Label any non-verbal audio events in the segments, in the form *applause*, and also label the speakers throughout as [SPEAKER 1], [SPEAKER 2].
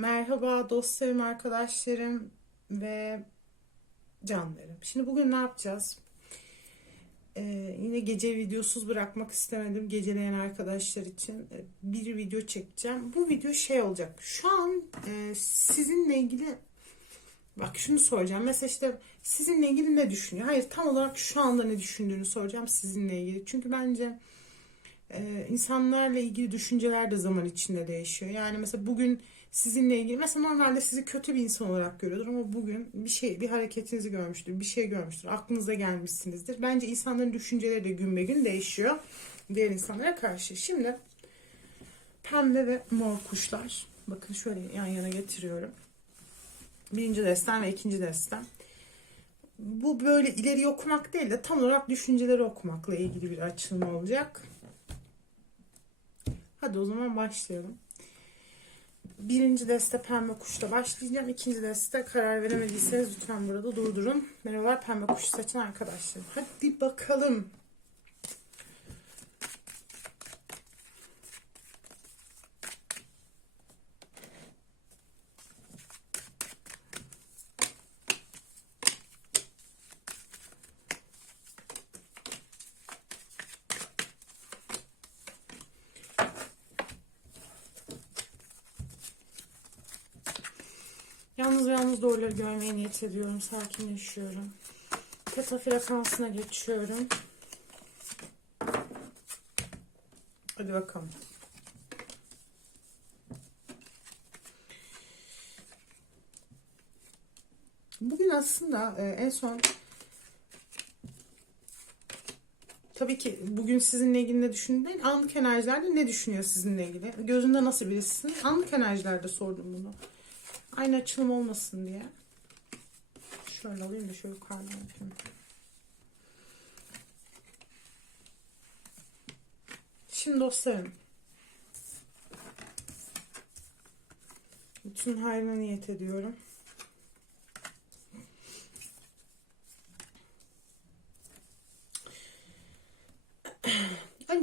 [SPEAKER 1] Merhaba dostlarım, arkadaşlarım ve canlarım. Şimdi bugün ne yapacağız? Ee, yine gece videosuz bırakmak istemedim geceleyen arkadaşlar için. Ee, bir video çekeceğim. Bu video şey olacak. Şu an e, sizinle ilgili bak şunu soracağım. Mesela işte sizinle ilgili ne düşünüyor? Hayır tam olarak şu anda ne düşündüğünü soracağım sizinle ilgili. Çünkü bence e, insanlarla ilgili düşünceler de zaman içinde değişiyor. Yani mesela bugün sizinle ilgili mesela normalde sizi kötü bir insan olarak görüyordur ama bugün bir şey bir hareketinizi görmüştür, bir şey görmüştür, aklınıza gelmişsinizdir. Bence insanların düşünceleri de gün be gün değişiyor diğer insanlara karşı. Şimdi pembe ve mor kuşlar. Bakın şöyle yan yana getiriyorum. Birinci destem ve ikinci destem. Bu böyle ileri okumak değil de tam olarak düşünceleri okumakla ilgili bir açılım olacak. Hadi o zaman başlayalım. Birinci deste pembe kuşla başlayacağım. İkinci deste karar veremediyseniz lütfen burada durdurun. Merhabalar pembe kuş seçen arkadaşlar. Hadi bakalım. Yalnız yalnız doğruları görmeye niyet ediyorum. Sakinleşiyorum. Teta frekansına geçiyorum. Hadi bakalım. Bugün aslında e, en son tabii ki bugün sizinle ilgili ne düşündüğün anlık enerjilerde ne düşünüyor sizinle ilgili? Gözünde nasıl birisisin? Anlık enerjilerde sordum bunu. Aynı açılım olmasın diye. Şöyle alayım da şöyle yukarıdan yapayım. Şimdi dostlarım. Bütün hayrına niyet ediyorum.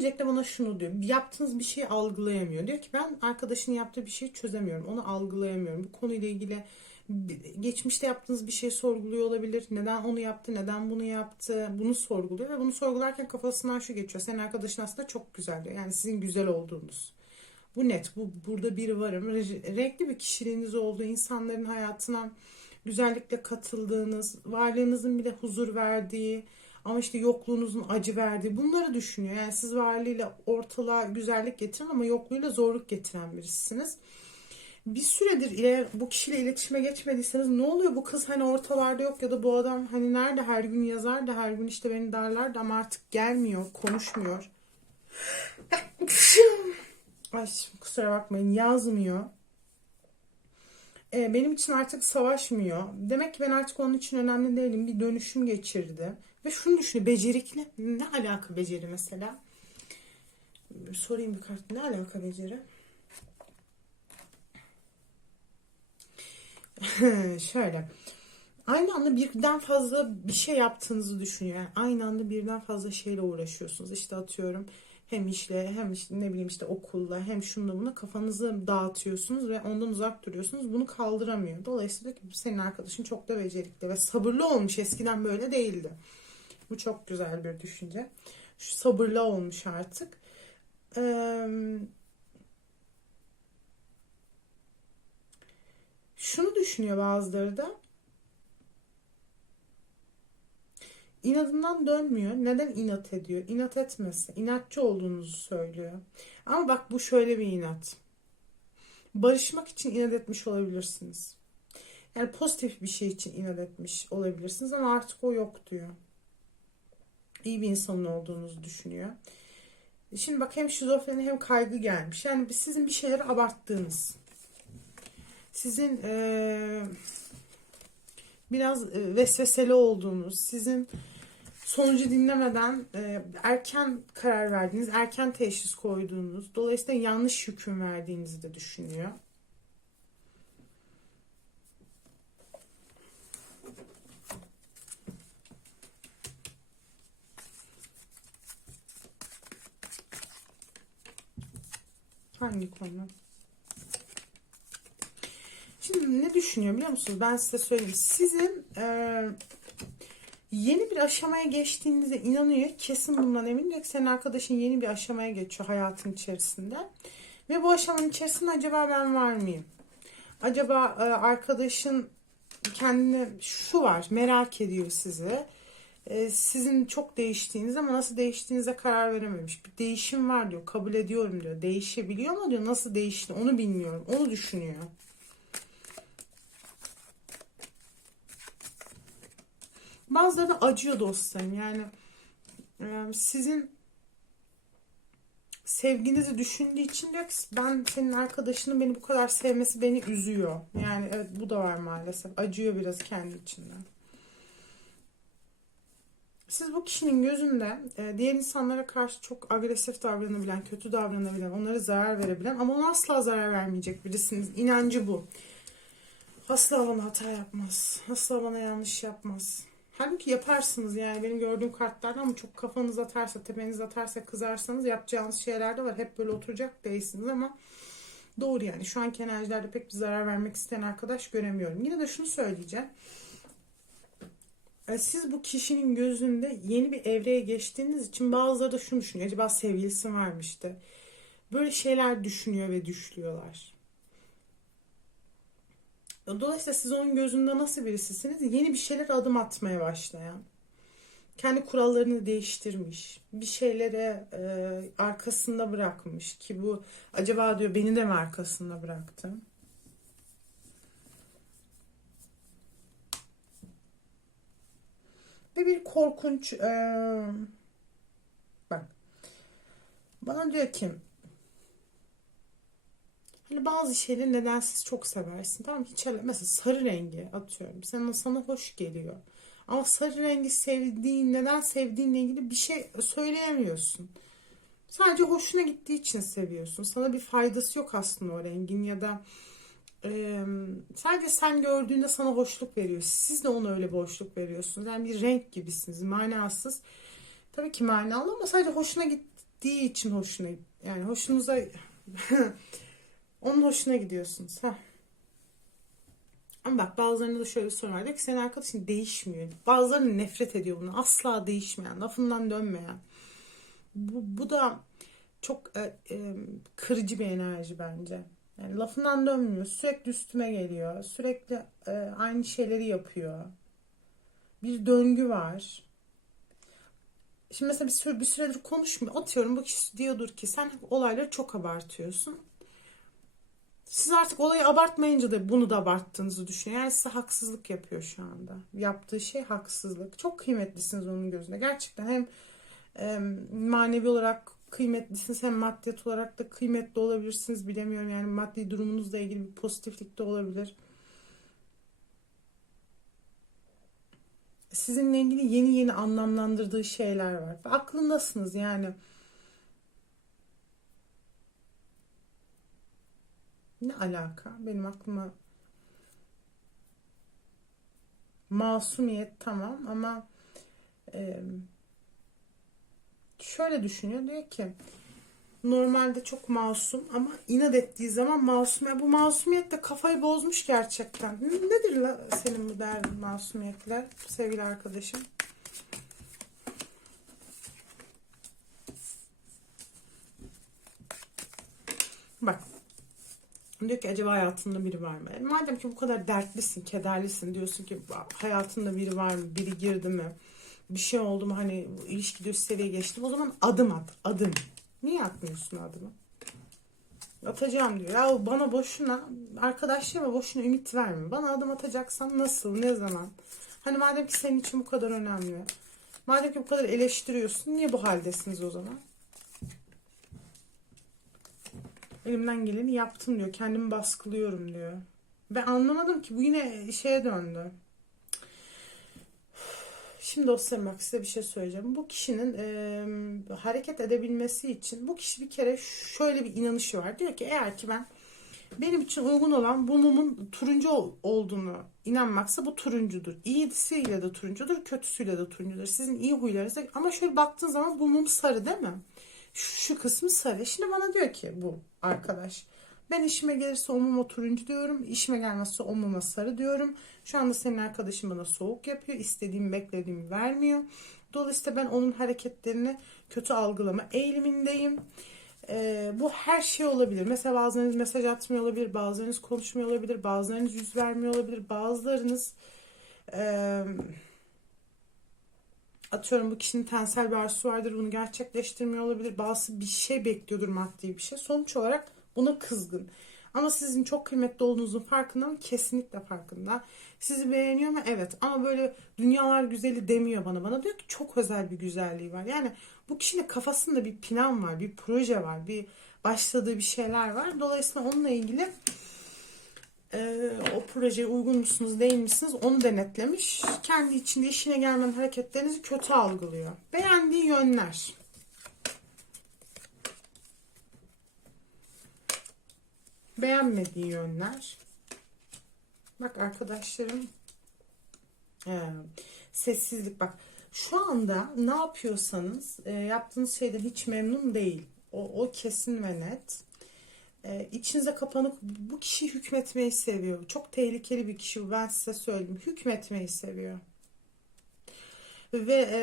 [SPEAKER 1] Öncelikle bana şunu diyor. Yaptığınız bir şeyi algılayamıyor. Diyor ki ben arkadaşının yaptığı bir şeyi çözemiyorum. Onu algılayamıyorum. Bu konuyla ilgili geçmişte yaptığınız bir şey sorguluyor olabilir. Neden onu yaptı, neden bunu yaptı, bunu sorguluyor ve bunu sorgularken kafasından şu geçiyor. Senin arkadaşın aslında çok güzel diyor. Yani sizin güzel olduğunuz. Bu net. Bu burada biri varım. Renkli bir kişiliğiniz olduğu, insanların hayatına güzellikle katıldığınız, varlığınızın bile huzur verdiği, ama işte yokluğunuzun acı verdiği bunları düşünüyor. Yani siz varlığıyla ortalığa güzellik getiren ama yokluğuyla zorluk getiren birisiniz. Bir süredir ile bu kişiyle iletişime geçmediyseniz ne oluyor bu kız hani ortalarda yok ya da bu adam hani nerede her gün yazar da her gün işte beni darlar da ama artık gelmiyor, konuşmuyor. *laughs* Ay kusura bakmayın yazmıyor. Ee, benim için artık savaşmıyor. Demek ki ben artık onun için önemli değilim. Bir dönüşüm geçirdi. Ve şunu düşünüyor. Becerikli. Ne alaka beceri mesela? Sorayım bir kart. Ne alaka beceri? *laughs* Şöyle. Aynı anda birden fazla bir şey yaptığınızı düşünüyor. Yani aynı anda birden fazla şeyle uğraşıyorsunuz. İşte atıyorum hem işle hem işte ne bileyim işte okulla hem şunla buna kafanızı dağıtıyorsunuz ve ondan uzak duruyorsunuz. Bunu kaldıramıyor. Dolayısıyla senin arkadaşın çok da becerikli ve sabırlı olmuş. Eskiden böyle değildi. Bu çok güzel bir düşünce. Şu sabırlı olmuş artık. Ee, şunu düşünüyor bazıları da. İnadından dönmüyor. Neden inat ediyor? İnat etmesi. İnatçı olduğunuzu söylüyor. Ama bak bu şöyle bir inat. Barışmak için inat etmiş olabilirsiniz. Yani pozitif bir şey için inat etmiş olabilirsiniz ama artık o yok diyor iyi bir insanın olduğunuzu düşünüyor. Şimdi bak hem şizofreni hem kaygı gelmiş. Yani sizin bir şeyleri abarttığınız. Sizin ee, biraz e, vesveseli olduğunuz, sizin sonucu dinlemeden e, erken karar verdiğiniz, erken teşhis koyduğunuz, dolayısıyla yanlış hüküm verdiğinizi de düşünüyor. Hangi konu? Şimdi ne düşünüyor biliyor musunuz? Ben size söyleyeyim. Sizin e, yeni bir aşamaya geçtiğinize inanıyor. Kesin bundan emin yok. Senin arkadaşın yeni bir aşamaya geçiyor hayatın içerisinde. Ve bu aşamanın içerisinde acaba ben var mıyım? Acaba e, arkadaşın kendine şu var merak ediyor sizi. E, sizin çok değiştiğiniz ama nasıl değiştiğinize karar verememiş. Bir değişim var diyor. Kabul ediyorum diyor. Değişebiliyor ama diyor nasıl değişti onu bilmiyorum. Onu düşünüyor. Bazıları da acıyor dostlarım. Yani e, sizin sevginizi düşündüğü için diyor ki ben senin arkadaşının beni bu kadar sevmesi beni üzüyor. Yani evet bu da var maalesef. Acıyor biraz kendi içinden. Siz bu kişinin gözünde e, diğer insanlara karşı çok agresif davranabilen, kötü davranabilen, onlara zarar verebilen ama ona asla zarar vermeyecek birisiniz. İnancı bu. Asla bana hata yapmaz. Asla bana yanlış yapmaz. Halbuki yaparsınız yani benim gördüğüm kartlarda ama çok kafanız atarsa, tepeniz atarsa kızarsanız yapacağınız şeyler de var. Hep böyle oturacak değilsiniz ama doğru yani. Şu anki enerjilerde pek bir zarar vermek isteyen arkadaş göremiyorum. Yine de şunu söyleyeceğim. E, Siz bu kişinin gözünde yeni bir evreye geçtiğiniz için bazıları da şunu düşünüyor. Acaba sevgilisi varmıştı. Böyle şeyler düşünüyor ve düşlüyorlar. Dolayısıyla siz onun gözünde nasıl birisisiniz? Yeni bir şeyler adım atmaya başlayan, kendi kurallarını değiştirmiş, bir şeylere e, arkasında bırakmış ki bu acaba diyor beni de mi arkasında bıraktı? Ve bir korkunç e, bak bana diyor ki Hani bazı şeyleri nedensiz çok seversin. Tamam hiç öyle. Mesela sarı rengi atıyorum. Sana, sana hoş geliyor. Ama sarı rengi sevdiğin, neden sevdiğinle ilgili bir şey söyleyemiyorsun. Sadece hoşuna gittiği için seviyorsun. Sana bir faydası yok aslında o rengin ya da e, sadece sen gördüğünde sana hoşluk veriyor. Siz de ona öyle bir hoşluk veriyorsunuz. Yani bir renk gibisiniz. Manasız. Tabii ki manalı ama sadece hoşuna gittiği için hoşuna yani hoşunuza *laughs* Onun hoşuna gidiyorsunuz. Ha. Ama bak bazılarında da şöyle bir sorun var. Diyor ki senin arkadaşın değişmiyor. Bazıları nefret ediyor bunu. Asla değişmeyen, lafından dönmeyen. Bu, bu da çok e, e, kırıcı bir enerji bence. Yani lafından dönmüyor. Sürekli üstüme geliyor. Sürekli e, aynı şeyleri yapıyor. Bir döngü var. Şimdi mesela bir, süre, bir süredir konuşmuyor. Atıyorum bu kişi diyordur ki sen olayları çok abartıyorsun. Siz artık olayı abartmayınca da bunu da abarttığınızı düşünüyor. Yani size haksızlık yapıyor şu anda. Yaptığı şey haksızlık. Çok kıymetlisiniz onun gözünde. Gerçekten hem e, manevi olarak kıymetlisiniz hem maddiyat olarak da kıymetli olabilirsiniz. Bilemiyorum yani maddi durumunuzla ilgili bir pozitiflik de olabilir. Sizinle ilgili yeni yeni anlamlandırdığı şeyler var. Aklındasınız yani. Ne alaka? Benim aklıma masumiyet tamam ama e, şöyle düşünüyor diyor ki normalde çok masum ama inat ettiği zaman masum. Bu masumiyet de kafayı bozmuş gerçekten. Nedir la senin bu derdin masumiyetle sevgili arkadaşım? Bak Diyor ki acaba hayatında biri var mı? Yani madem ki bu kadar dertlisin, kederlisin diyorsun ki hayatında biri var mı? Biri girdi mi? Bir şey oldu mu? Hani ilişki diyor seviyeye geçti. O zaman adım at. Adım. Niye atmıyorsun adımı? Atacağım diyor. Ya bana boşuna arkadaşlarıma boşuna ümit verme. Bana adım atacaksan nasıl? Ne zaman? Hani madem ki senin için bu kadar önemli. Madem ki bu kadar eleştiriyorsun niye bu haldesiniz o zaman? Elimden geleni yaptım diyor. Kendimi baskılıyorum diyor. Ve anlamadım ki bu yine şeye döndü. Şimdi dostlarım bak size bir şey söyleyeceğim. Bu kişinin e, hareket edebilmesi için bu kişi bir kere şöyle bir inanışı var. Diyor ki eğer ki ben benim için uygun olan bu mumun turuncu olduğunu inanmaksa bu turuncudur. İyisiyle de turuncudur, kötüsüyle de turuncudur. Sizin iyi huylarınız ama şöyle baktığın zaman bu mum sarı değil mi? şu kısmı sarı. Şimdi bana diyor ki bu arkadaş Ben işime gelirse omuma turuncu diyorum. İşime gelmezse omuma sarı diyorum. Şu anda senin arkadaşın bana soğuk yapıyor. İstediğimi beklediğimi vermiyor. Dolayısıyla ben onun hareketlerini kötü algılama eğilimindeyim. Ee, bu her şey olabilir. Mesela bazılarınız mesaj atmıyor olabilir, bazılarınız konuşmuyor olabilir, bazılarınız yüz vermiyor olabilir, bazılarınız e, atıyorum bu kişinin tensel bir arzusu vardır bunu gerçekleştirmiyor olabilir. Bazısı bir şey bekliyordur maddi bir şey. Sonuç olarak buna kızgın. Ama sizin çok kıymetli olduğunuzun farkında mı? Kesinlikle farkında. Sizi beğeniyor mu? Evet. Ama böyle dünyalar güzeli demiyor bana. Bana diyor ki çok özel bir güzelliği var. Yani bu kişinin kafasında bir plan var, bir proje var, bir başladığı bir şeyler var. Dolayısıyla onunla ilgili e, o projeye uygun musunuz değil misiniz onu denetlemiş. Kendi içinde işine gelmeyen hareketlerinizi kötü algılıyor. Beğendiği yönler. Beğenmediği yönler. Bak arkadaşlarım e, sessizlik bak şu anda ne yapıyorsanız e, yaptığınız şeyden hiç memnun değil. O, o kesin ve net. E, içinize kapanık bu kişi hükmetmeyi seviyor. Çok tehlikeli bir kişi bu ben size söyleyeyim. Hükmetmeyi seviyor. Ve e,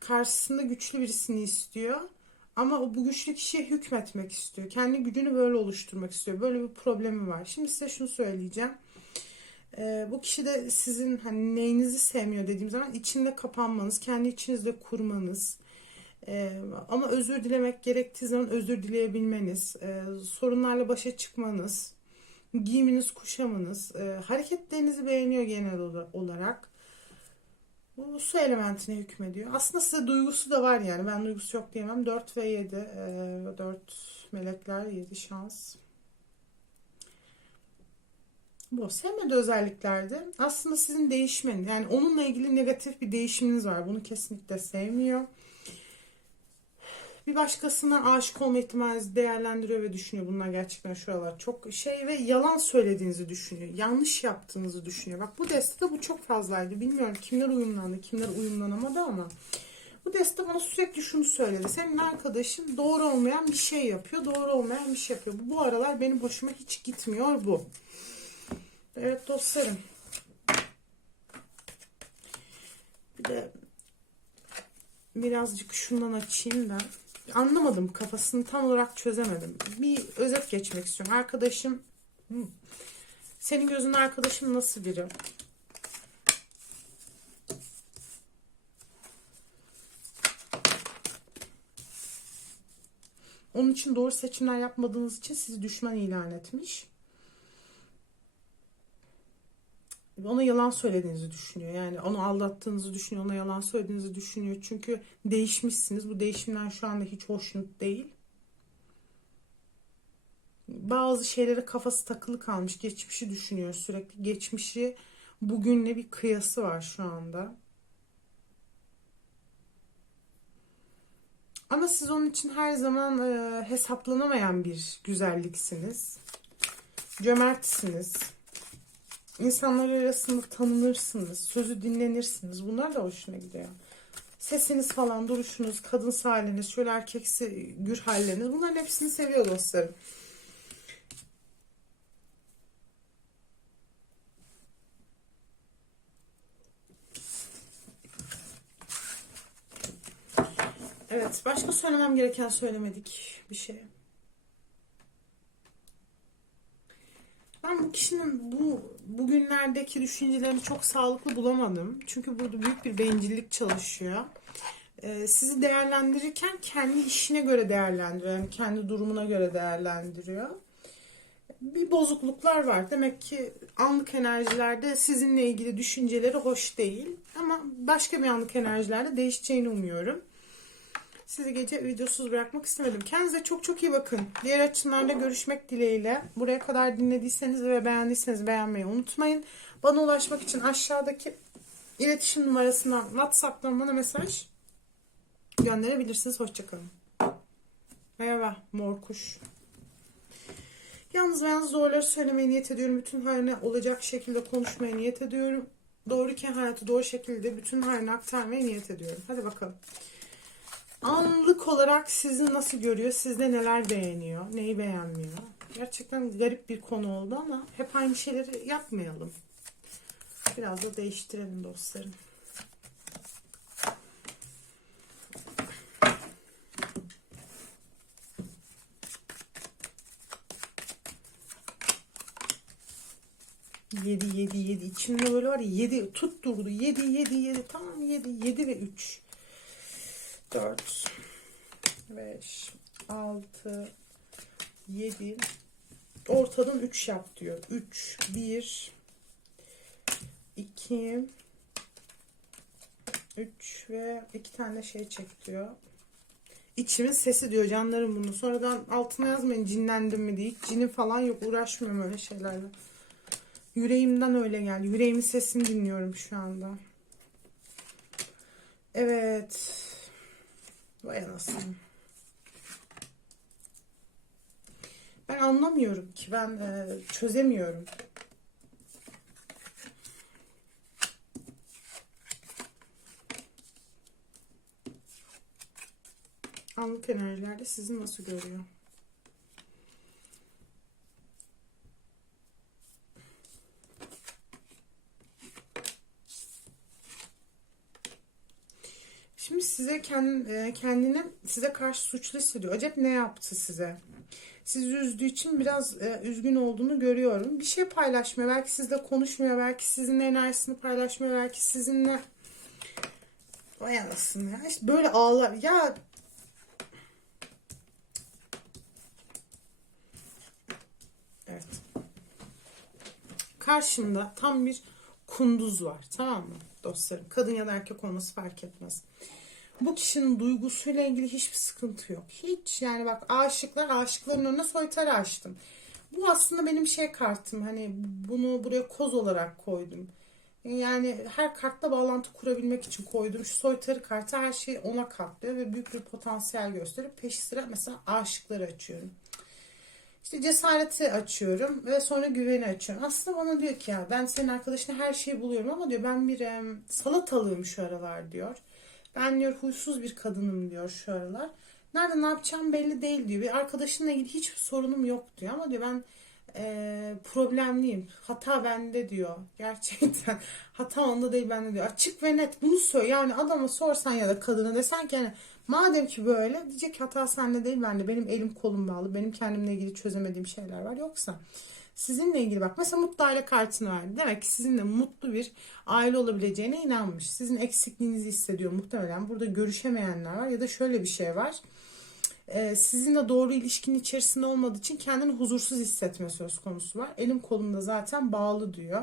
[SPEAKER 1] karşısında güçlü birisini istiyor. Ama o bu güçlü kişiye hükmetmek istiyor. Kendi gücünü böyle oluşturmak istiyor. Böyle bir problemi var. Şimdi size şunu söyleyeceğim. Ee, bu kişi de sizin hani neyinizi sevmiyor dediğim zaman içinde kapanmanız, kendi içinizde kurmanız, ee, ama özür dilemek gerektiği zaman özür dileyebilmeniz, e, sorunlarla başa çıkmanız, giyiminiz, kuşamınız, e, hareketlerinizi beğeniyor genel olarak. Bu su elementine hükmediyor. Aslında size duygusu da var yani. Ben duygusu yok diyemem. 4 ve 7. E, 4 melekler, 7 şans. Bu sevmediği özelliklerde aslında sizin değişmeniz. Yani onunla ilgili negatif bir değişiminiz var. Bunu kesinlikle sevmiyor bir başkasına aşık olma ihtimalinizi değerlendiriyor ve düşünüyor. Bunlar gerçekten şuralar çok şey ve yalan söylediğinizi düşünüyor. Yanlış yaptığınızı düşünüyor. Bak bu destede bu çok fazlaydı. Bilmiyorum kimler uyumlandı, kimler uyumlanamadı ama bu deste bana sürekli şunu söyledi. Senin arkadaşın doğru olmayan bir şey yapıyor. Doğru olmayan bir şey yapıyor. Bu, aralar benim hoşuma hiç gitmiyor bu. Evet dostlarım. Bir de birazcık şundan açayım da anlamadım kafasını tam olarak çözemedim. Bir özet geçmek istiyorum. Arkadaşım senin gözünde arkadaşım nasıl biri? Onun için doğru seçimler yapmadığınız için sizi düşman ilan etmiş. Ona yalan söylediğinizi düşünüyor. Yani onu aldattığınızı düşünüyor, ona yalan söylediğinizi düşünüyor. Çünkü değişmişsiniz. Bu değişimden şu anda hiç hoşnut değil. Bazı şeylere kafası takılı kalmış. Geçmişi düşünüyor sürekli. Geçmişi bugünle bir kıyası var şu anda. Ama siz onun için her zaman e, hesaplanamayan bir güzelliksiniz. Cömertsiniz İnsanlar arasında tanınırsınız, sözü dinlenirsiniz. Bunlar da hoşuna gidiyor. Sesiniz falan, duruşunuz, kadın haliniz, şöyle erkeksi gür halleriniz. Bunların hepsini seviyor dostlarım. Evet, başka söylemem gereken söylemedik bir şey. Ben bu kişinin bu bugünlerdeki düşüncelerini çok sağlıklı bulamadım. Çünkü burada büyük bir bencillik çalışıyor. Ee, sizi değerlendirirken kendi işine göre değerlendiriyor. Yani kendi durumuna göre değerlendiriyor. Bir bozukluklar var. Demek ki anlık enerjilerde sizinle ilgili düşünceleri hoş değil. Ama başka bir anlık enerjilerde değişeceğini umuyorum. Sizi gece videosuz bırakmak istemedim. Kendinize çok çok iyi bakın. Diğer açımlarda görüşmek dileğiyle. Buraya kadar dinlediyseniz ve beğendiyseniz beğenmeyi unutmayın. Bana ulaşmak için aşağıdaki iletişim numarasından WhatsApp'tan bana mesaj gönderebilirsiniz. Hoşçakalın. Merhaba mor kuş. Yalnız ben doğruları söylemeye niyet ediyorum. Bütün haline olacak şekilde konuşmaya niyet ediyorum. Doğru kehaneti doğru şekilde bütün haline aktarmaya niyet ediyorum. Hadi bakalım anlık olarak sizi nasıl görüyor, sizde neler beğeniyor, neyi beğenmiyor. Gerçekten garip bir konu oldu ama hep aynı şeyleri yapmayalım. Biraz da değiştirelim dostlarım. Yedi, yedi, yedi. İçinde böyle var ya yedi tutturdu. Yedi, yedi, yedi. Tamam yedi, yedi ve üç. Dört, beş, altı, yedi. Ortadan üç yap diyor. Üç, bir, iki, üç ve iki tane şey çek diyor. İçimin sesi diyor canlarım bunu. Sonradan altına yazmayın cinlendim mi diye. Hiç cinin falan yok. Uğraşmıyorum öyle şeylerle. Yüreğimden öyle geldi. Yüreğimin sesini dinliyorum şu anda. Evet. Vay anasını. Ben anlamıyorum ki. Ben e, çözemiyorum. Anlık enerjilerde sizi nasıl görüyor? Şimdi size kendin, kendini size karşı suçlu hissediyor. Acaba ne yaptı size? Sizi üzdüğü için biraz e, üzgün olduğunu görüyorum. Bir şey paylaşmıyor. Belki sizle konuşmuyor. Belki sizinle enerjisini paylaşmıyor. Belki sizinle Vay anasını ya. İşte böyle ağlar. Ya Evet. Karşımda tam bir kunduz var. Tamam mı dostlarım? Kadın ya da erkek olması fark etmez. Bu kişinin duygusuyla ilgili hiçbir sıkıntı yok. Hiç yani bak aşıklar aşıkların önüne soytarı açtım. Bu aslında benim şey kartım. Hani bunu buraya koz olarak koydum. Yani her kartla bağlantı kurabilmek için koydum. Şu soytarı kartı her şeyi ona katlıyor ve büyük bir potansiyel gösterip peşi sıra mesela aşıkları açıyorum. İşte cesareti açıyorum ve sonra güveni açıyorum. Aslında bana diyor ki ya ben senin arkadaşına her şeyi buluyorum ama diyor ben bir e, salatalığım şu aralar diyor. Ben diyor huysuz bir kadınım diyor şu aralar. Nerede ne yapacağım belli değil diyor. Bir arkadaşınla ilgili hiçbir sorunum yok diyor. Ama diyor ben e, problemliyim. Hata bende diyor. Gerçekten. *laughs* Hata onda değil bende diyor. Açık ve net bunu söyle. Yani adama sorsan ya da kadına desen ki hani madem ki böyle diyecek hata sende değil bende. Benim elim kolum bağlı. Benim kendimle ilgili çözemediğim şeyler var. Yoksa sizinle ilgili bak mesela mutlu aile kartını verdi. Demek ki sizinle mutlu bir aile olabileceğine inanmış. Sizin eksikliğinizi hissediyor muhtemelen. Burada görüşemeyenler var ya da şöyle bir şey var. Ee, sizinle doğru ilişkinin içerisinde olmadığı için kendini huzursuz hissetme söz konusu var. Elim kolumda zaten bağlı diyor.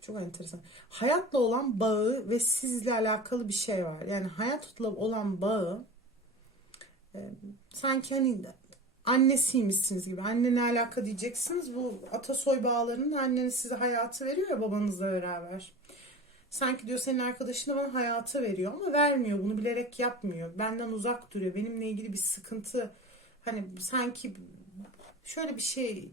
[SPEAKER 1] Çok enteresan. Hayatla olan bağı ve sizle alakalı bir şey var. Yani hayatla olan bağı e, sanki hani annesiymişsiniz gibi. Anne ne alaka diyeceksiniz. Bu atasoy bağlarının anneniz size hayatı veriyor ya babanızla beraber. Sanki diyor senin arkadaşın da bana hayatı veriyor ama vermiyor. Bunu bilerek yapmıyor. Benden uzak duruyor. Benimle ilgili bir sıkıntı. Hani sanki şöyle bir şey.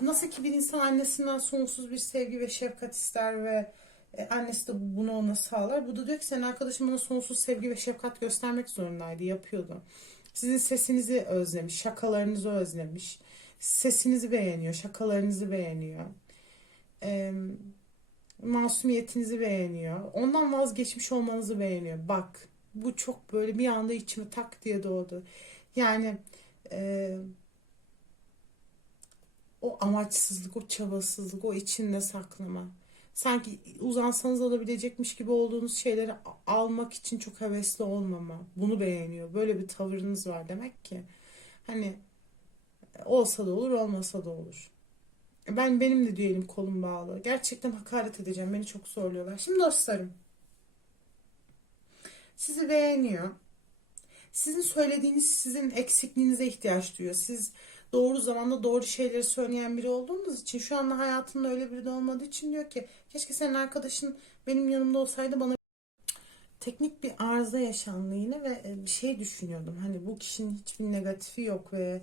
[SPEAKER 1] Nasıl ki bir insan annesinden sonsuz bir sevgi ve şefkat ister ve e, annesi de bunu ona sağlar. Bu da diyor ki senin arkadaşın bana sonsuz sevgi ve şefkat göstermek zorundaydı. Yapıyordu. Sizin sesinizi özlemiş, şakalarınızı özlemiş. Sesinizi beğeniyor, şakalarınızı beğeniyor. Ee, masumiyetinizi beğeniyor. Ondan vazgeçmiş olmanızı beğeniyor. Bak bu çok böyle bir anda içime tak diye doğdu. Yani e, o amaçsızlık, o çabasızlık, o içinde saklama. Sanki uzansanız alabilecekmiş gibi olduğunuz şeyleri almak için çok hevesli olmama. Bunu beğeniyor. Böyle bir tavırınız var demek ki. Hani olsa da olur, olmasa da olur. Ben benim de diyelim kolum bağlı. Gerçekten hakaret edeceğim. Beni çok zorluyorlar. Şimdi dostlarım. Sizi beğeniyor. Sizin söylediğiniz sizin eksikliğinize ihtiyaç duyuyor. Siz doğru zamanda doğru şeyleri söyleyen biri olduğunuz için şu anda hayatında öyle biri de olmadığı için diyor ki keşke senin arkadaşın benim yanımda olsaydı bana teknik bir arıza yaşandı yine ve e, bir şey düşünüyordum. Hani bu kişinin hiçbir negatifi yok ve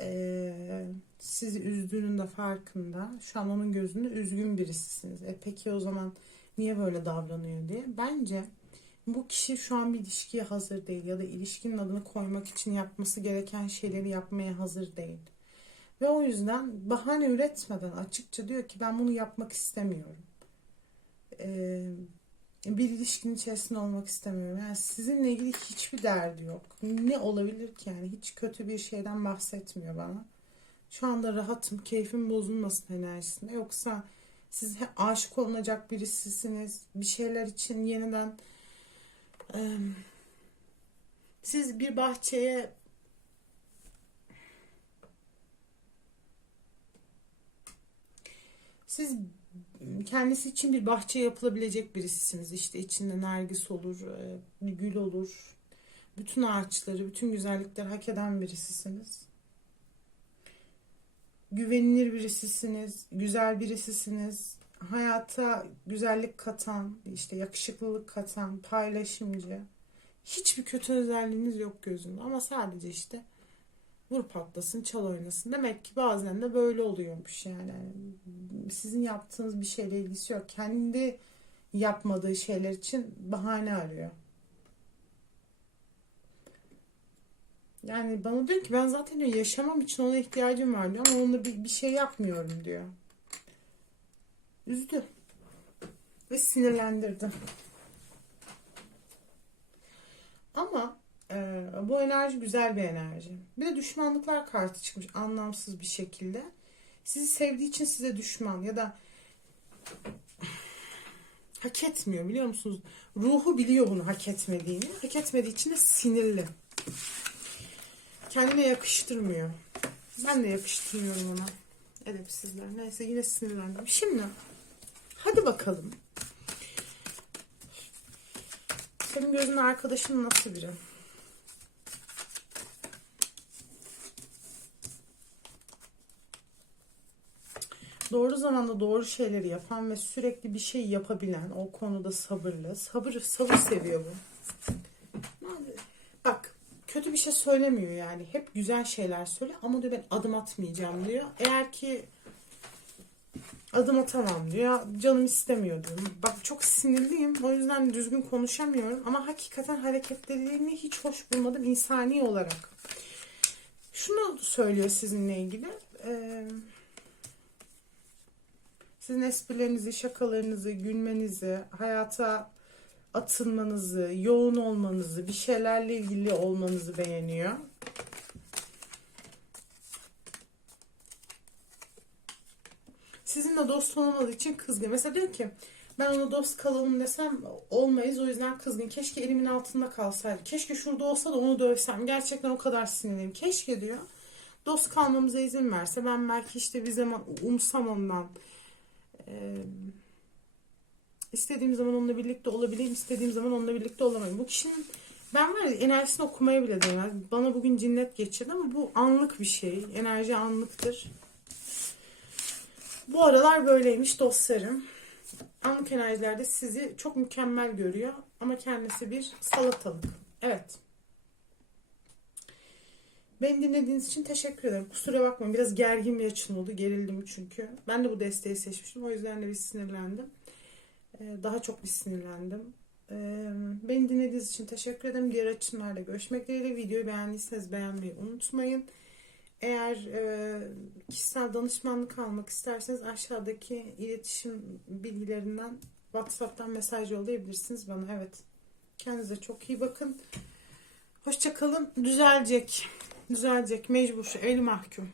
[SPEAKER 1] e, sizi üzdüğünün de farkında. Şu an onun gözünde üzgün birisisiniz. E peki o zaman niye böyle davranıyor diye. Bence bu kişi şu an bir ilişkiye hazır değil ya da ilişkinin adını koymak için yapması gereken şeyleri yapmaya hazır değil. Ve o yüzden bahane üretmeden açıkça diyor ki ben bunu yapmak istemiyorum. Ee, bir ilişkinin içerisinde olmak istemiyorum. Yani sizinle ilgili hiçbir derdi yok. Ne olabilir ki yani hiç kötü bir şeyden bahsetmiyor bana. Şu anda rahatım, keyfim bozulmasın enerjisinde. Yoksa siz aşık olunacak birisisiniz. Bir şeyler için yeniden siz bir bahçeye siz kendisi için bir bahçe yapılabilecek birisisiniz. İşte içinde nergis olur, e, gül olur. Bütün ağaçları, bütün güzellikleri hak eden birisisiniz. Güvenilir birisisiniz, güzel birisisiniz. Hayata güzellik katan, işte yakışıklılık katan, paylaşımcı. Hiçbir kötü özelliğiniz yok gözümde ama sadece işte vur patlasın, çal oynasın. Demek ki bazen de böyle oluyormuş yani. Sizin yaptığınız bir şeyle ilgisi yok. Kendi yapmadığı şeyler için bahane arıyor. Yani bana diyor ki ben zaten diyor, yaşamam için ona ihtiyacım var diyor ama onunla bir, bir şey yapmıyorum diyor. Üzdü. Ve sinirlendirdi. Ama e, bu enerji güzel bir enerji. Bir de düşmanlıklar kartı çıkmış anlamsız bir şekilde. Sizi sevdiği için size düşman ya da hak etmiyor biliyor musunuz? Ruhu biliyor bunu hak etmediğini. Hak etmediği için de sinirli. Kendine yakıştırmıyor. Ben de yakıştırmıyorum ona. Edepsizler. Neyse yine sinirlendim. Şimdi hadi bakalım. Senin gözün arkadaşın nasıl biri? Doğru zamanda doğru şeyleri yapan ve sürekli bir şey yapabilen, o konuda sabırlı. Sabır, sabır seviyor bu. Bak kötü bir şey söylemiyor yani. Hep güzel şeyler söyle ama diyor ben adım atmayacağım diyor. Eğer ki adım atamam diyor. Canım istemiyor diyor. Bak çok sinirliyim. O yüzden düzgün konuşamıyorum. Ama hakikaten hareketlerini hiç hoş bulmadım insani olarak. Şunu söylüyor sizinle ilgili. Ee, sizin esprilerinizi, şakalarınızı, gülmenizi, hayata atılmanızı, yoğun olmanızı, bir şeylerle ilgili olmanızı beğeniyor. Sizinle dost olamadığı için kızgın. Mesela diyor ki ben ona dost kalalım desem olmayız o yüzden kızgın. Keşke elimin altında kalsaydı. Keşke şurada olsa da onu dövsem. Gerçekten o kadar sinirliyim. Keşke diyor. Dost kalmamıza izin verse ben belki işte bir zaman umsam ondan. Ee, istediğim zaman onunla birlikte olabileyim. istediğim zaman onunla birlikte olamayayım. Bu kişinin ben var ya enerjisini okumaya bile değmez. Bana bugün cinnet geçirdi ama bu anlık bir şey. Enerji anlıktır. Bu aralar böyleymiş dostlarım. Anlık enerjilerde sizi çok mükemmel görüyor ama kendisi bir salatalık. Evet. Beni dinlediğiniz için teşekkür ederim. Kusura bakmayın biraz gergin bir açın oldu. Gerildim çünkü. Ben de bu desteği seçmiştim. O yüzden de bir sinirlendim. Ee, Daha çok bir sinirlendim. Ee, Beni dinlediğiniz için teşekkür ederim. Diğer açımlarla görüşmek dileğiyle. Videoyu beğendiyseniz beğenmeyi unutmayın. Eğer e, kişisel danışmanlık almak isterseniz aşağıdaki iletişim bilgilerinden WhatsApp'tan mesaj yollayabilirsiniz bana. Evet. Kendinize çok iyi bakın. Hoşça kalın. Düzelecek. Düzelecek. Mecbur. El mahkum.